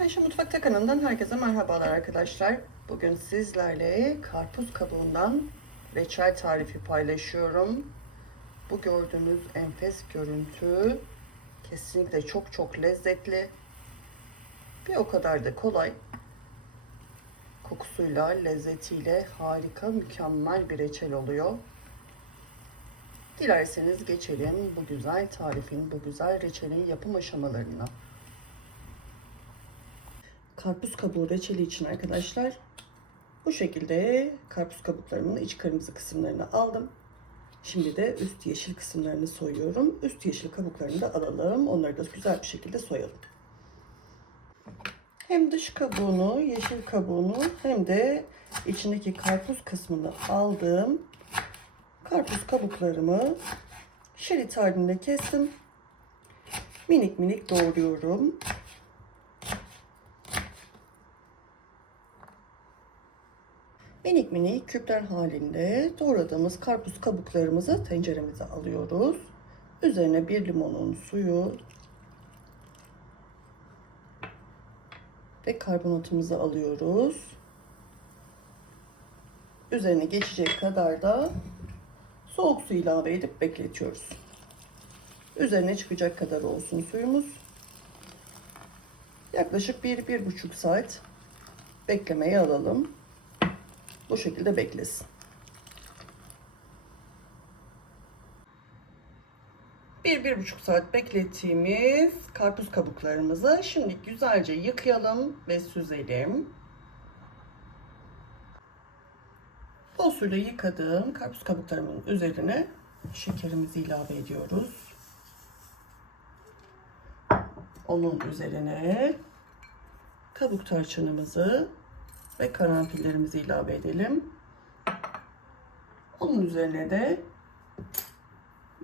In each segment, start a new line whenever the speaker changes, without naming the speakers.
Ayşe Mutfakta kanalından herkese merhabalar arkadaşlar. Bugün sizlerle karpuz kabuğundan reçel tarifi paylaşıyorum. Bu gördüğünüz enfes görüntü kesinlikle çok çok lezzetli. Bir o kadar da kolay. Kokusuyla, lezzetiyle harika, mükemmel bir reçel oluyor. Dilerseniz geçelim bu güzel tarifin, bu güzel reçelin yapım aşamalarına. Karpuz kabuğu reçeli için arkadaşlar bu şekilde karpuz kabuklarımın iç kırmızı kısımlarını aldım. Şimdi de üst yeşil kısımlarını soyuyorum. Üst yeşil kabuklarını da alalım. Onları da güzel bir şekilde soyalım. Hem dış kabuğunu, yeşil kabuğunu hem de içindeki karpuz kısmını aldım. Karpuz kabuklarımı şerit halinde kestim. Minik minik doğruyorum. Minik minik küpler halinde doğradığımız karpuz kabuklarımızı tenceremize alıyoruz. Üzerine bir limonun suyu ve karbonatımızı alıyoruz. Üzerine geçecek kadar da soğuk su ilave edip bekletiyoruz. Üzerine çıkacak kadar olsun suyumuz. Yaklaşık 1-1,5 saat beklemeye alalım. Bu şekilde beklesin. Bir, bir buçuk saat beklettiğimiz karpuz kabuklarımızı şimdi güzelce yıkayalım ve süzelim. Bol suyla yıkadığım karpuz kabuklarımın üzerine şekerimizi ilave ediyoruz. Onun üzerine kabuk tarçınımızı ve karanfillerimizi ilave edelim. Onun üzerine de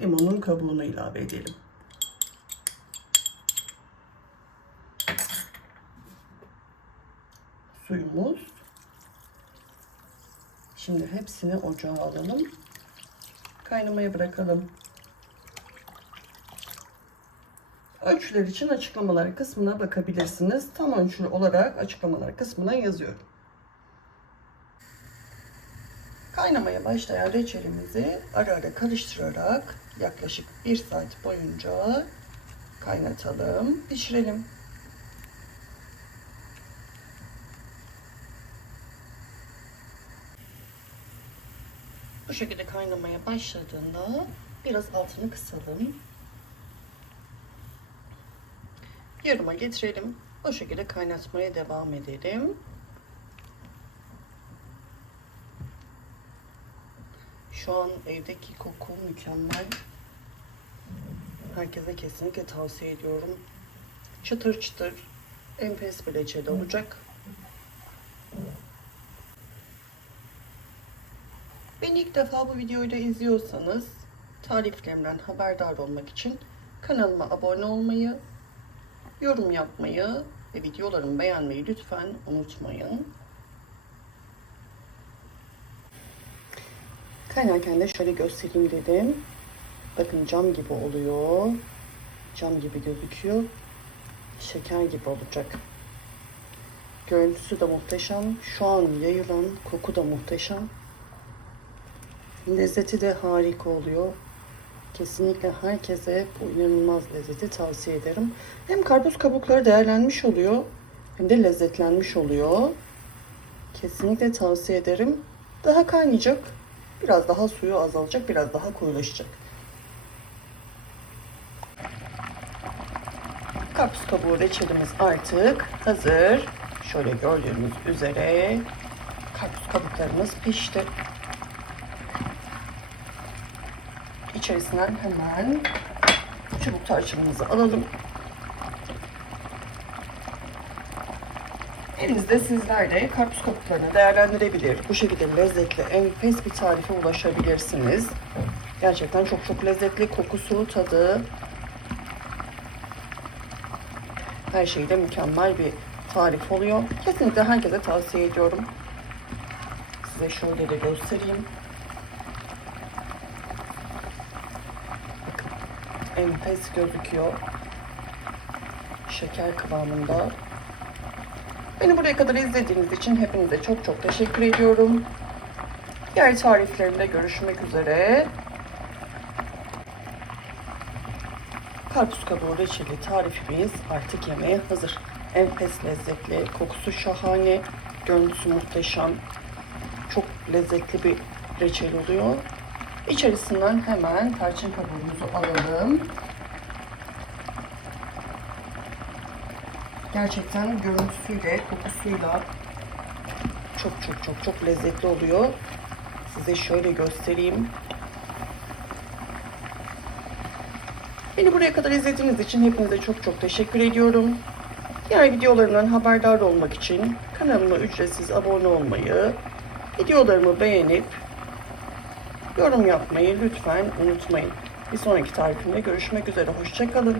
limonun kabuğunu ilave edelim. Suyumuz. Şimdi hepsini ocağa alalım. Kaynamaya bırakalım. Ölçüler için açıklamalar kısmına bakabilirsiniz. Tam ölçülü olarak açıklamalar kısmına yazıyorum. Kaynamaya başlayan reçelimizi ara ara karıştırarak yaklaşık 1 saat boyunca kaynatalım, pişirelim. Bu şekilde kaynamaya başladığında biraz altını kısalım. Yarıma getirelim. Bu şekilde kaynatmaya devam edelim. Şu an evdeki koku mükemmel. Herkese kesinlikle tavsiye ediyorum. Çıtır çıtır enfes bir reçel olacak. Beni ilk defa bu videoyu da izliyorsanız tariflerimden haberdar olmak için kanalıma abone olmayı, yorum yapmayı ve videolarımı beğenmeyi lütfen unutmayın. Kaynarken de şöyle göstereyim dedim. Bakın cam gibi oluyor. Cam gibi gözüküyor. Şeker gibi olacak. Görüntüsü de muhteşem. Şu an yayılan koku da muhteşem. Lezzeti de harika oluyor. Kesinlikle herkese bu inanılmaz lezzeti tavsiye ederim. Hem karpuz kabukları değerlenmiş oluyor hem de lezzetlenmiş oluyor. Kesinlikle tavsiye ederim. Daha kaynayacak. Biraz daha suyu azalacak, biraz daha koyulaşacak. Karpuz kabuğu reçelimiz artık hazır. Şöyle gördüğünüz üzere karpuz kabuklarımız pişti. İçerisinden hemen çubuk tarçınımızı alalım. Elinizde sizler de karpuz kabuklarını değerlendirebilir. Bu şekilde lezzetli, enfes bir tarife ulaşabilirsiniz. Gerçekten çok çok lezzetli. Kokusu, tadı, her şeyde mükemmel bir tarif oluyor. Kesinlikle herkese tavsiye ediyorum. Size şöyle de göstereyim. Enfes gözüküyor. Şeker kıvamında. Beni buraya kadar izlediğiniz için hepinize çok çok teşekkür ediyorum. Diğer tariflerimde görüşmek üzere. Karpuz kabuğu reçeli tarifimiz artık yemeğe hazır. Enfes lezzetli, kokusu şahane, görüntüsü muhteşem. Çok lezzetli bir reçel oluyor. İçerisinden hemen tarçın kabuğumuzu alalım. Gerçekten görüntüsüyle, kokusuyla çok çok çok çok lezzetli oluyor. Size şöyle göstereyim. Beni buraya kadar izlediğiniz için hepinize çok çok teşekkür ediyorum. Diğer videolarımdan haberdar olmak için kanalıma ücretsiz abone olmayı, videolarımı beğenip yorum yapmayı lütfen unutmayın. Bir sonraki tarifimde görüşmek üzere. Hoşçakalın.